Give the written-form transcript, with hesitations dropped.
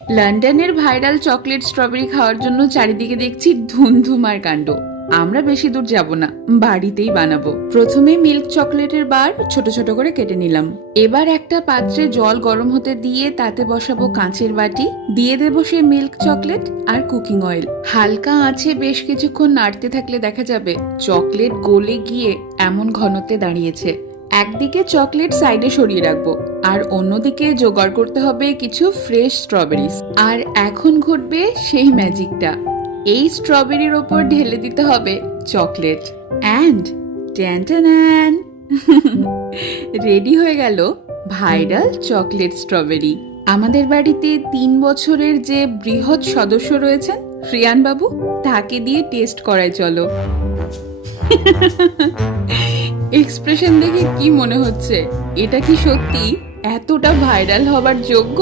লন্ডনের viral chocolate strawberry খাওয়ার জন্য চারিদিকে দেখছি ধুমধুমার কাণ্ড। আমরা বেশি দূর যাব না, বাড়িতেই বানাবো। প্রথমে মিল্ক চকলেটের বার ছোট ছোট করে কেটে নিলাম। এবার একটা পাত্রে জল গরম হতে দিয়ে তাতে বসাবো কাঁচের বাটি, দিয়ে দেবো সে মিল্ক চকলেট আর কুকিং অয়েল। হালকা আঁচে বেশ কিছুক্ষণ নাড়তে থাকলে দেখা যাবে চকলেট গলে গিয়ে এমন ঘনত্বে দাঁড়িয়েছে। একদিকে চকলেট সাইডে সরিয়ে রাখবো, আর অন্যদিকে জোগাড় করতে হবে কিছু ফ্রেশ স্ট্রবেরিজ। আর এখন ঘটবে সেই ম্যাজিকটা, এই স্ট্রবেরির ওপর ঢেলে দিতে হবে চকলেট অ্যান্ড ট্যান রেডি হয়ে গেল ভাইরাল চকলেট স্ট্রবেরি। আমাদের বাড়িতে 3 বছরের যে বৃহৎ সদস্য রয়েছেন শ্রিয়ান বাবু, তাকে দিয়ে টেস্ট করায় চলো। এক্সপ্রেশন দেখে কি মনে হচ্ছে, এটা কি সত্যি এতটা ভাইরাল হবার যোগ্য?